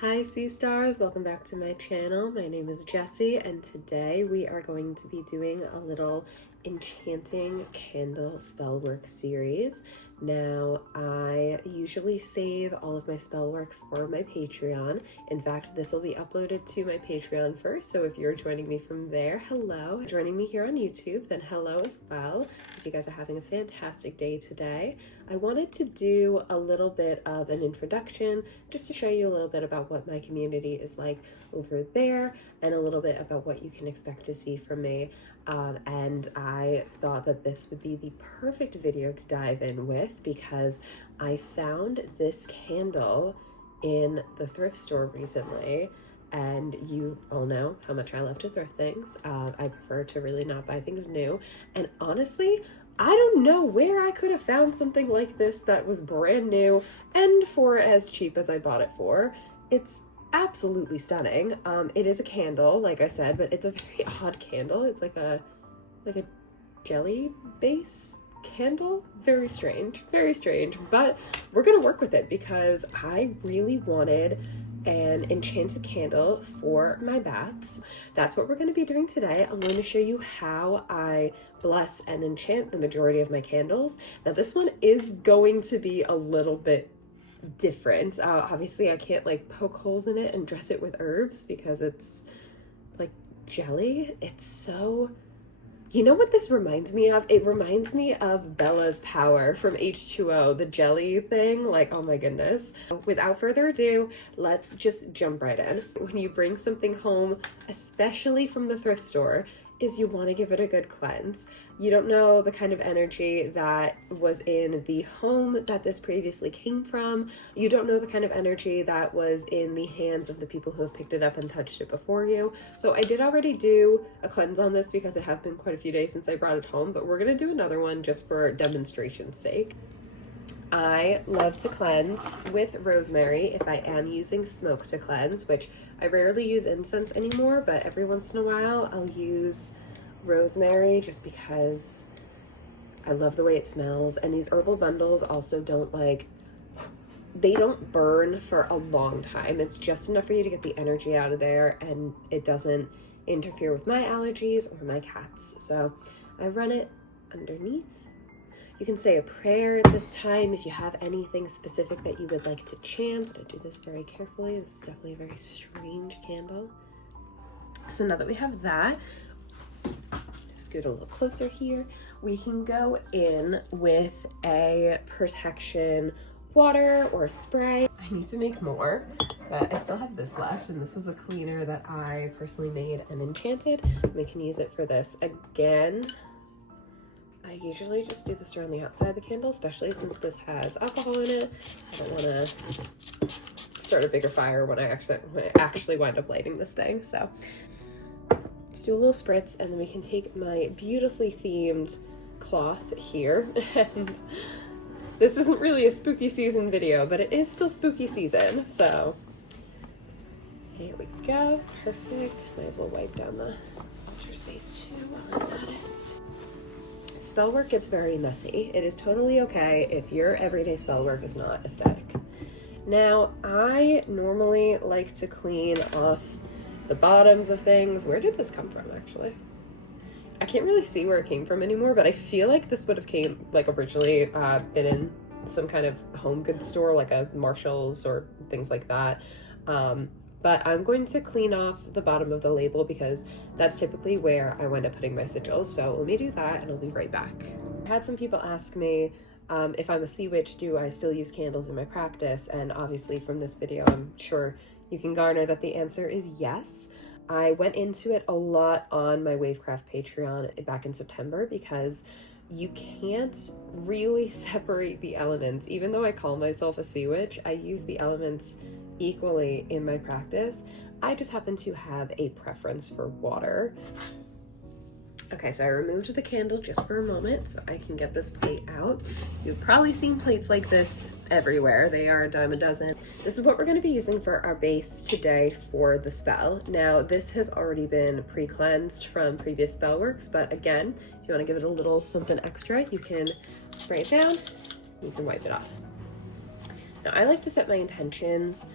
Hi sea stars, welcome back to my channel. My name is Jessie and today we are going to be doing a little enchanting candle spellwork series. Now I usually save all of my spellwork for my Patreon. In fact, this will be uploaded to my Patreon first, so if you're joining me from there, hello. Joining me here on YouTube, then hello as well. If you guys are having a fantastic day today. I wanted to do a little bit of an introduction just to show you a little bit about what my community is like over there and a little bit about what you can expect to see from me. And I thought that this would be the perfect video to dive in with because I found this candle in the thrift store recently, and you all know how much I love to thrift things. I prefer to really not buy things new, and honestly, I don't know where I could have found something like this that was brand new and for as cheap as I bought it for. It's absolutely stunning. It is a candle, like I said, but it's a very odd candle. It's like a jelly base candle. Very strange, but we're gonna work with it because I really wanted an enchanted candle for my baths. That's what we're going to be doing today. I'm going to show you how I bless and enchant the majority of my candles. Now this one is going to be a little bit different. Obviously I can't like poke holes in it and dress it with herbs because it's like jelly. It's so... You know what this reminds me of? It reminds me of Bella's power from H2O, the jelly thing. Like, oh my goodness. Without further ado, let's just jump right in. When you bring something home, especially from the thrift store, is you want to give it a good cleanse. You don't know the kind of energy that was in the home that this previously came from. You don't know the kind of energy that was in the hands of the people who have picked it up and touched it before you. So I did already do a cleanse on this because it has been quite a few days since I brought it home, but we're gonna do another one just for demonstration's sake. I love to cleanse with rosemary if I am using smoke to cleanse, which I rarely use incense anymore, but every once in a while I'll use rosemary just because I love the way it smells. And these herbal bundles also don't they don't burn for a long time. It's just enough for you to get the energy out of there and it doesn't interfere with my allergies or my cats. So I run it underneath. You can say a prayer at this time if you have anything specific that you would like to chant. I do this very carefully. This is definitely a very strange candle. So now that we have that, scoot a little closer here, we can go in with a protection water or a spray. I need to make more, but I still have this left, and this was a cleaner that I personally made and enchanted. We can use it for this again. I usually just do this around the outside of the candle, especially since this has alcohol in it. I don't want to start a bigger fire when I actually wind up lighting this thing. So let's do a little spritz, and then we can take my beautifully themed cloth here. And this isn't really a spooky season video, but it is still spooky season. So here we go. Perfect. Might as well wipe down the water space too while I'm at it. Spellwork gets very messy. It is totally okay if your everyday spellwork is not aesthetic. Now, I normally like to clean off the bottoms of things. Where did this come from, actually? I can't really see where it came from anymore, but I feel like this would have originally been in some kind of home goods store, like a Marshall's or things like that. But I'm going to clean off the bottom of the label because that's typically where I wind up putting my sigils. So let me do that and I'll be right back. I had some people ask me if I'm a sea witch, do I still use candles in my practice? And obviously from this video, I'm sure you can garner that the answer is yes. I went into it a lot on my Wavecraft Patreon back in September because you can't really separate the elements. Even though I call myself a sea witch, I use the elements equally in my practice. I just happen to have a preference for water. Okay, so I removed the candle just for a moment so I can get this plate out. You've probably seen plates like this everywhere. They are a dime a dozen. This is what we're going to be using for our base today for the spell. Now, this has already been pre-cleansed from previous spell works, but again, if you want to give it a little something extra, you can spray it down, you can wipe it off. Now, I like to set my intentions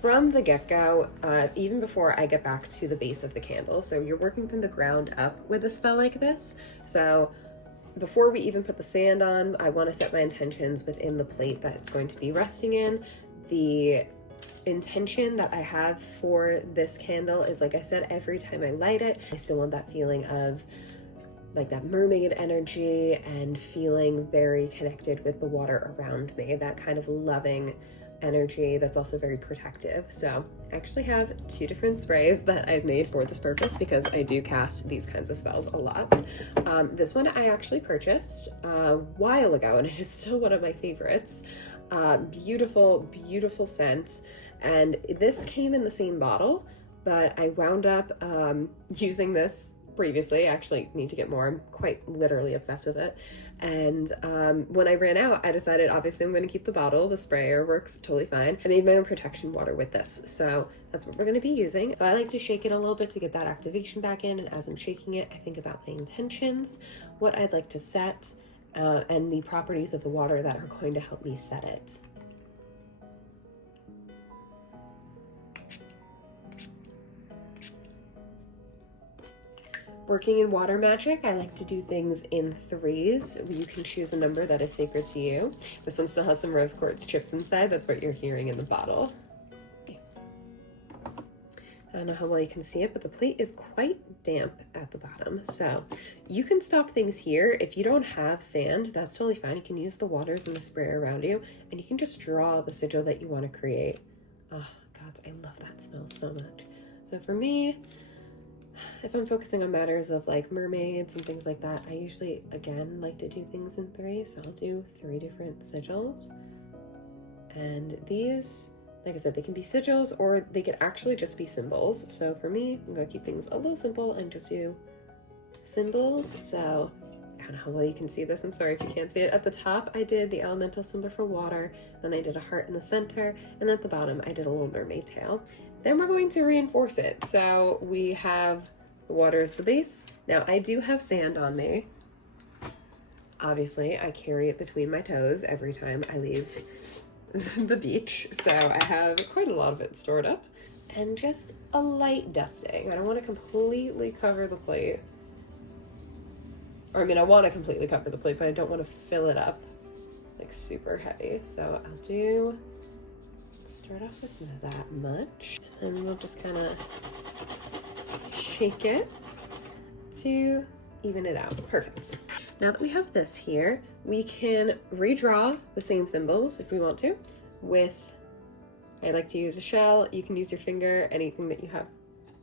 from the get-go, even before I get back to the base of the candle, so you're working from the ground up with a spell like this. So before we even put the sand on, I want to set my intentions within the plate that it's going to be resting in. The intention that I have for this candle is, like I said, every time I light it, I still want that feeling of like that mermaid energy and feeling very connected with the water around me, that kind of loving energy that's also very protective. So I actually have 2 different sprays that I've made for this purpose because I do cast these kinds of spells a lot. This one I actually purchased a while ago, and it is still one of my favorites. Beautiful, beautiful scent. And this came in the same bottle, but I wound up using this previously. I actually need to get more. I'm quite literally obsessed with it. And when I ran out, I decided obviously I'm going to keep the bottle. The sprayer works totally fine. I made my own protection water with this, so that's what we're going to be using. So I like to shake it a little bit to get that activation back in, and as I'm shaking it, I think about my intentions, what I'd like to set, and the properties of the water that are going to help me set it. Working in water magic, I like to do things in 3s. You can choose a number that is sacred to you. This one still has some rose quartz chips inside. That's what you're hearing in the bottle. I don't know how well you can see it, but the plate is quite damp at the bottom. So you can stop things here. If you don't have sand, that's totally fine. You can use the waters and the sprayer around you, and you can just draw the sigil that you want to create. Oh, God, I love that smell so much. So for me, if I'm focusing on matters of like mermaids and things like that, I usually, again, like to do things in 3. So I'll do 3 different sigils. And these, like I said, they can be sigils or they could actually just be symbols. So for me, I'm going to keep things a little simple and just do symbols. So I don't know how well you can see this. I'm sorry if you can't see it. At the top, I did the elemental symbol for water. Then I did a heart in the center. And at the bottom, I did a little mermaid tail. Then we're going to reinforce it. So we have the water as the base. Now I do have sand on me. Obviously, I carry it between my toes every time I leave the beach. So I have quite a lot of it stored up. And just a light dusting. I don't want to completely cover the plate. Or I mean, I want to completely cover the plate, but I don't want to fill it up like super heavy. So I'll start off with that much. And we'll just kind of shake it to even it out. Perfect. Now that we have this here, we can redraw the same symbols if we want to with, I like to use a shell. You can use your finger. Anything that you have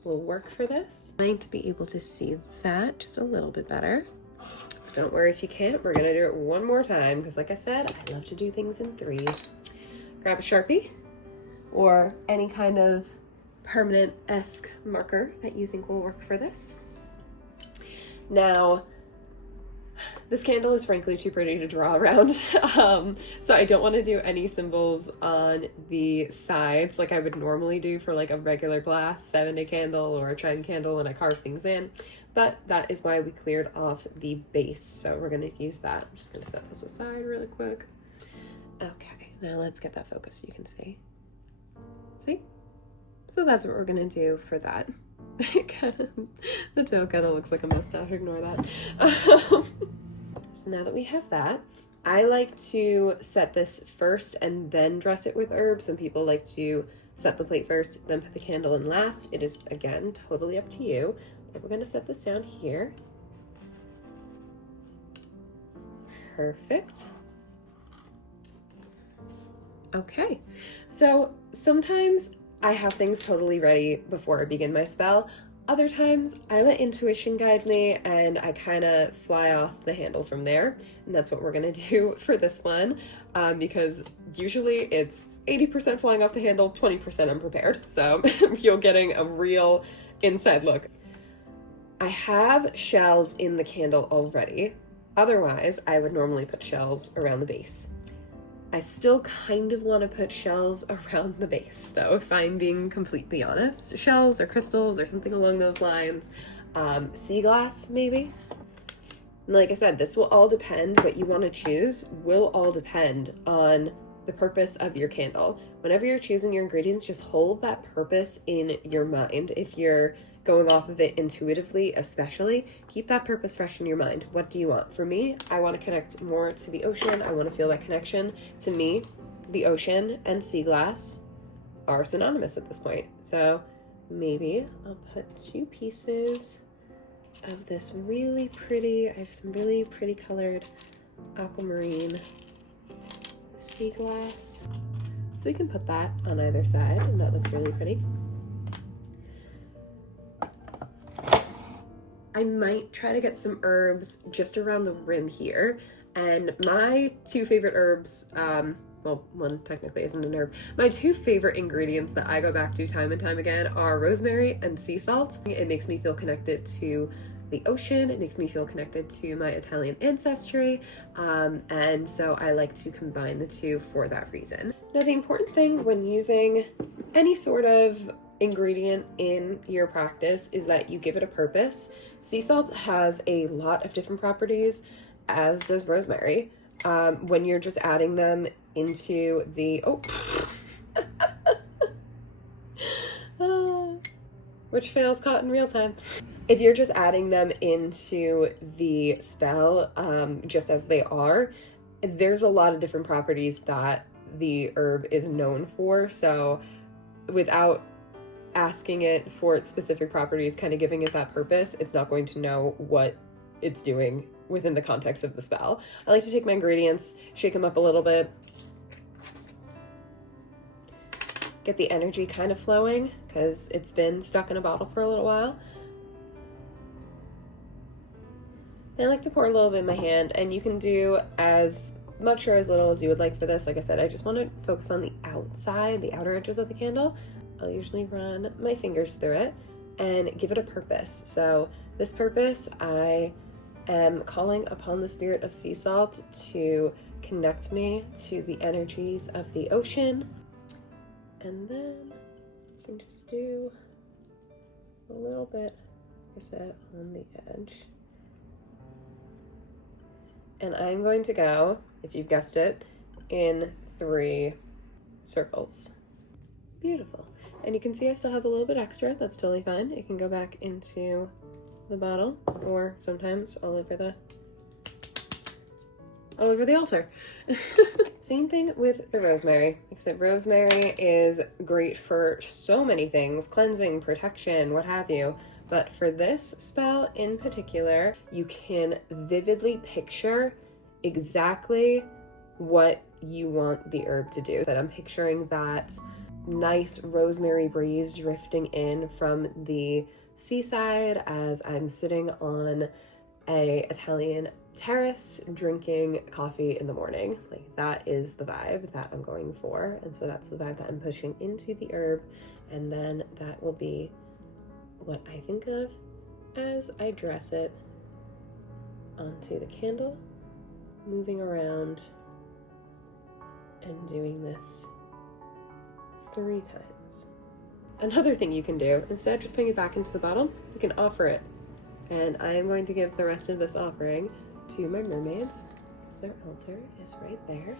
will work for this. I'm trying to be able to see that just a little bit better. But don't worry if you can't. We're going to do it one more time because, like I said, I love to do things in 3s. Grab a Sharpie or any kind of permanent-esque marker that you think will work for this. Now, this candle is frankly too pretty to draw around, so I don't want to do any symbols on the sides like I would normally do for like a regular glass 7-day candle or a trident candle when I carve things in, but that is why we cleared off the base, so we're going to use that. I'm just going to set this aside really quick. Okay, now let's get that focus so you can see. See? So that's what we're gonna do for that. The tail kind of looks like a mustache, ignore that. So now that we have that, I like to set this first and then dress it with herbs. Some people like to set the plate first, then put the candle in last. It is, again, totally up to you. But we're gonna set this down here. Perfect. Okay, so sometimes I have things totally ready before I begin my spell. Other times I let intuition guide me and I kind of fly off the handle from there. And that's what we're gonna do for this one, because usually it's 80% flying off the handle, 20% unprepared. So you're getting a real inside look. I have shells in the candle already. Otherwise, I would normally put shells around the base. I still kind of want to put shells around the base, though, if I'm being completely honest. Shells or crystals or something along those lines. Sea glass, maybe? And like I said, this will all depend, what you want to choose will all depend on the purpose of your candle. Whenever you're choosing your ingredients, just hold that purpose in your mind. If you're going off of it intuitively, especially, keep that purpose fresh in your mind. What do you want? For me, I want to connect more to the ocean. I want to feel that connection. To me, the ocean and sea glass are synonymous at this point. So maybe I'll put 2 pieces of this really pretty, I have some really pretty colored aquamarine sea glass. So we can put that on either side, and that looks really pretty. I might try to get some herbs just around the rim here. And my 2 favorite herbs, well, one technically isn't an herb. My 2 favorite ingredients that I go back to time and time again are rosemary and sea salt. It makes me feel connected to the ocean. It makes me feel connected to my Italian ancestry. And so I like to combine the 2 for that reason. Now, the important thing when using any sort of ingredient in your practice is that you give it a purpose. Sea salt has a lot of different properties, as does rosemary. When you're just adding them into the, which fails caught in real time. If you're just adding them into the spell, just as they are, there's a lot of different properties that the herb is known for. So without asking it for its specific properties, kind of giving it that purpose, it's not going to know what it's doing within the context of the spell. I like to take my ingredients, shake them up a little bit, get the energy kind of flowing because it's been stuck in a bottle for a little while. Then I like to pour a little bit in my hand, and you can do as much or as little as you would like for this. Like I said, I just want to focus on the outside, the outer edges of the candle. I'll usually run my fingers through it and give it a purpose. So this purpose, I am calling upon the spirit of sea salt to connect me to the energies of the ocean. And then I can just do a little bit, like I said, on the edge. And I'm going to go, if you've guessed it, in 3 circles. Beautiful. And you can see I still have a little bit extra. That's totally fine. It can go back into the bottle, or sometimes all over the altar. Same thing with the rosemary. Like I said, rosemary is great for so many things, cleansing, protection, what have you. But for this spell in particular, you can vividly picture exactly what you want the herb to do. That I'm picturing that nice rosemary breeze drifting in from the seaside as I'm sitting on a Italian terrace drinking coffee in the morning. Like, that is the vibe that I'm going for. And so that's the vibe that I'm pushing into the herb. And then that will be what I think of as I dress it onto the candle, moving around and doing this 3 times. Another thing you can do, instead of just putting it back into the bottle, you can offer it. And I am going to give the rest of this offering to my mermaids. Their altar is right there.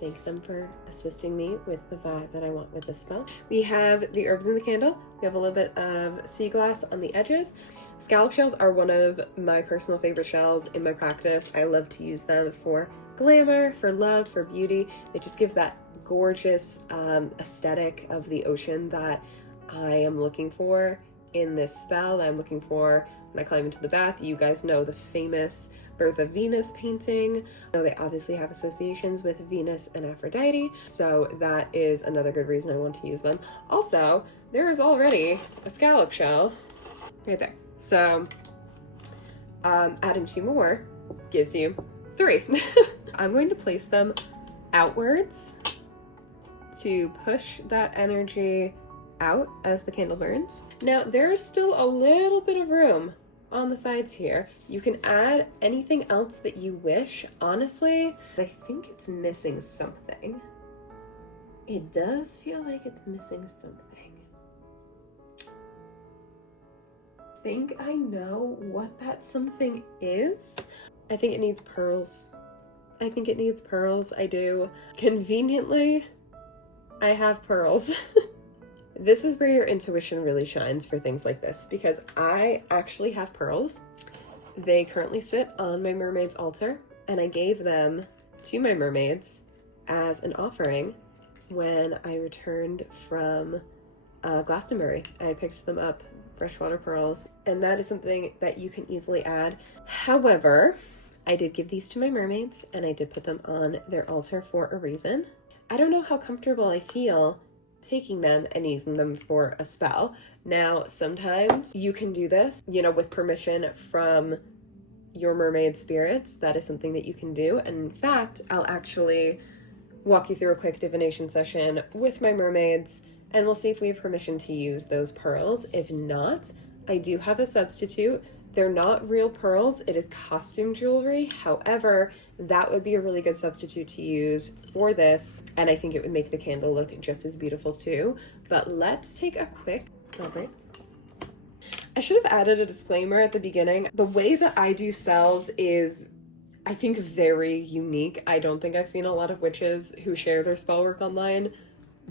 Thank them for assisting me with the vibe that I want with this spell. We have the herbs in the candle. We have a little bit of sea glass on the edges. Scallop shells are one of my personal favorite shells in my practice. I love to use them for glamour, for love, for beauty. They just give that gorgeous aesthetic of the ocean that I am looking for in this spell. I'm looking for when I climb into the bath. You guys know the famous Birth of Venus painting. So they obviously have associations with Venus and Aphrodite. So that is another good reason I want to use them. Also, there is already a scallop shell right there. So adding 2 more gives you 3. I'm going to place them outwards to push that energy out as the candle burns. Now, there's still a little bit of room on the sides here. You can add anything else that you wish. Honestly, I think it's missing something. It does feel like it's missing something. I think I know what that something is. I think it needs pearls I think it needs pearls. I do. Conveniently, I have pearls. This is where your intuition really shines for things like this, because I actually have pearls. They currently sit on my mermaid's altar, and I gave them to my mermaids as an offering when I returned from Glastonbury. I picked them up, freshwater pearls, and that is something that you can easily add. However, I did give these to my mermaids, and I did put them on their altar for a reason. I don't know how comfortable I feel taking them and using them for a spell. Now, sometimes you can do this, you know, with permission from your mermaid spirits. That is something that you can do. And in fact, I'll actually walk you through a quick divination session with my mermaids, and we'll see if we have permission to use those pearls. If not, I do have a substitute. They're not real pearls, it is costume jewelry. However, that would be a really good substitute to use for this, and I think it would make the candle look just as beautiful too. But let's take a quick smell break. I should have added a disclaimer at the beginning. The way that I do spells is, I think, very unique. I don't think I've seen a lot of witches who share their spell work online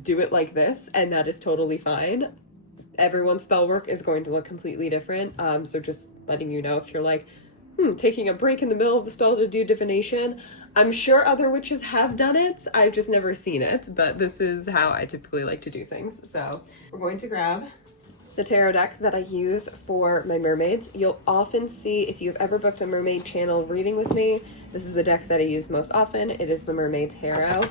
do it like this, and that is totally fine. Everyone's spell work is going to look completely different, so just letting you know, if you're like, taking a break in the middle of the spell to do divination, I'm sure other witches have done it, I've just never seen it, but this is how I typically like to do things. So we're going to grab the tarot deck that I use for my mermaids. You'll often see, if you've ever booked a mermaid channel reading with me, this is the deck that I use most often. It is the Mermaid Tarot,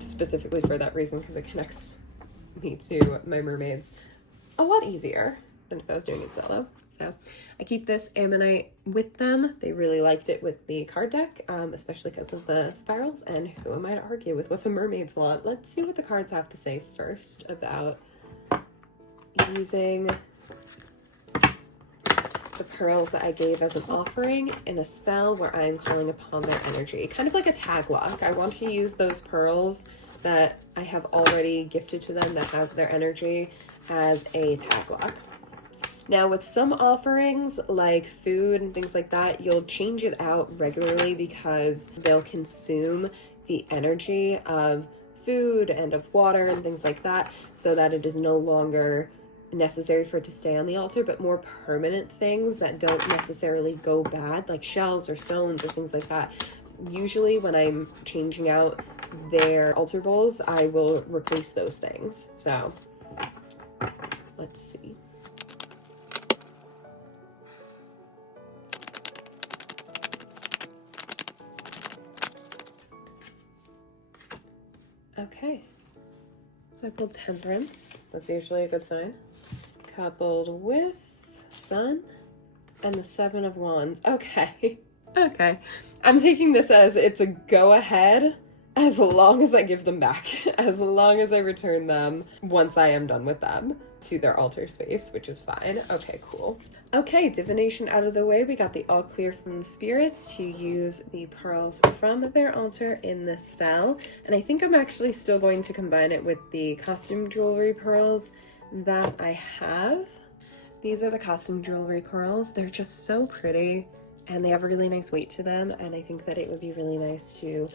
specifically for that reason, because it connects me to my mermaids a lot easier than if I was doing it solo. So I keep this ammonite with them. They really liked it with the card deck, especially because of the spirals, and who am I to argue with what the mermaids want? Let's see what the cards have to say first about using the pearls that I gave as an offering in a spell where I'm calling upon their energy. Kind of like a tag lock. I want to use those pearls that I have already gifted to them that has their energy as a tag lock. Now, with some offerings like food and things like that, you'll change it out regularly because they'll consume the energy of food and of water and things like that, so that it is no longer necessary for it to stay on the altar. But more permanent things that don't necessarily go bad, like shells or stones or things like that, usually when I'm changing out their altar bowls, I will replace those things. So let's see. Okay, so I pulled Temperance. That's usually a good sign. Coupled with Sun and the Seven of Wands. Okay, okay. I'm taking this as it's a go-ahead as long as I give them back, as long as I return them once I am done with them to their altar space, which is fine. Okay, cool. Okay, divination out of the way. We got the all clear from the spirits to use the pearls from their altar in this spell. And I think I'm actually still going to combine it with the costume jewelry pearls that I have. These are the costume jewelry pearls. They're just so pretty and they have a really nice weight to them. And I think that it would be really nice to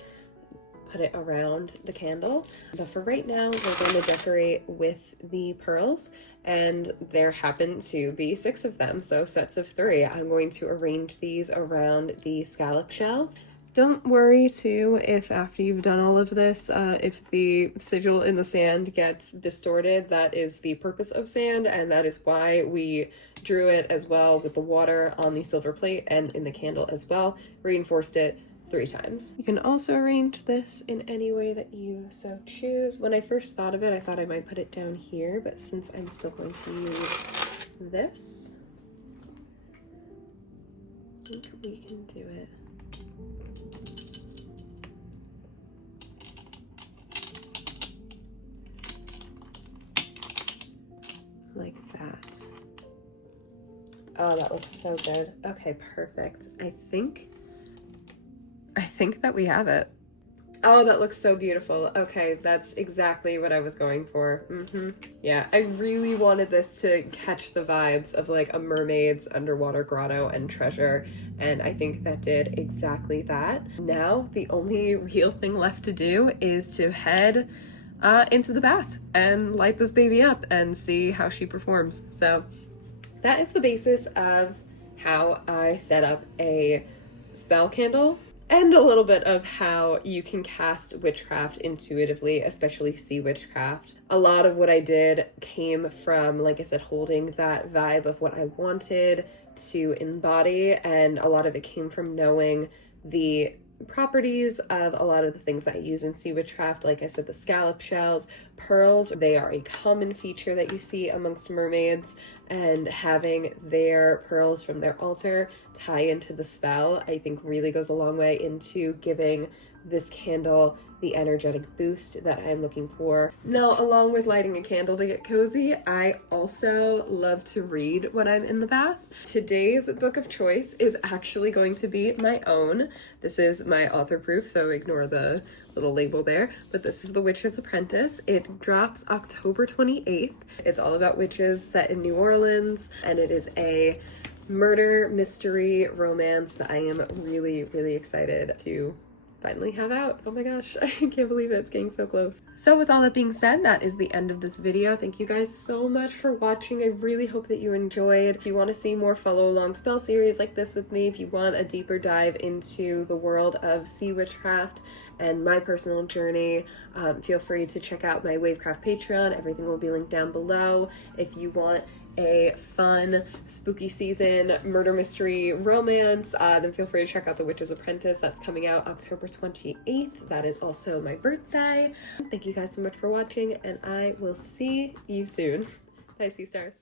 put it around the candle. But for right now, we're going to decorate with the pearls, and there happen to be 6 of them, so sets of 3. I'm going to arrange these around the scallop shells. Don't worry too if after you've done all of this, if the sigil in the sand gets distorted. That is the purpose of sand, and that is why we drew it as well with the water on the silver plate and in the candle as well. Reinforced it 3 times. You can also arrange this in any way that you so choose. When I first thought of it, I thought I might put it down here, but since I'm still going to use this, I think we can do it. Like that. Oh, that looks so good. Okay, perfect. I think that we have it. Oh, that looks so beautiful. Okay, that's exactly what I was going for. Yeah, I really wanted this to catch the vibes of like a mermaid's underwater grotto and treasure, and I think that did exactly that. Now, the only real thing left to do is to head into the bath and light this baby up and see how she performs. So that is the basis of how I set up a spell candle, and a little bit of how you can cast witchcraft intuitively, especially sea witchcraft. A lot of what I did came from, like I said, holding that vibe of what I wanted to embody, and a lot of it came from knowing the properties of a lot of the things that I use in sea witchcraft. Like I said, the scallop shells, pearls, they are a common feature that you see amongst mermaids, and having their pearls from their altar tie into the spell, I think really goes a long way into giving this candle the energetic boost that I'm looking for. Now, along with lighting a candle to get cozy, I also love to read when I'm in the bath. Today's book of choice is actually going to be my own. This is my author proof, so ignore the little label there, but this is The Witch's Apprentice. It drops October 28th. It's all about witches set in New Orleans, and it is a murder mystery romance that I am really, really excited to finally have out. Oh my gosh, I can't believe it. It's getting so close. So with all that being said, that is the end of this video. Thank you guys so much for watching. I really hope that you enjoyed. If you want to see more follow along spell series like this with me, if you want a deeper dive into the world of sea witchcraft and my personal journey, feel free to check out my Wavecraft Patreon. Everything will be linked down below. If you want a fun spooky season murder mystery romance, then feel free to check out The Witch's Apprentice. That's coming out October 28th. That is also my birthday. Thank you guys so much for watching, and I will see you soon. Bye, sea stars.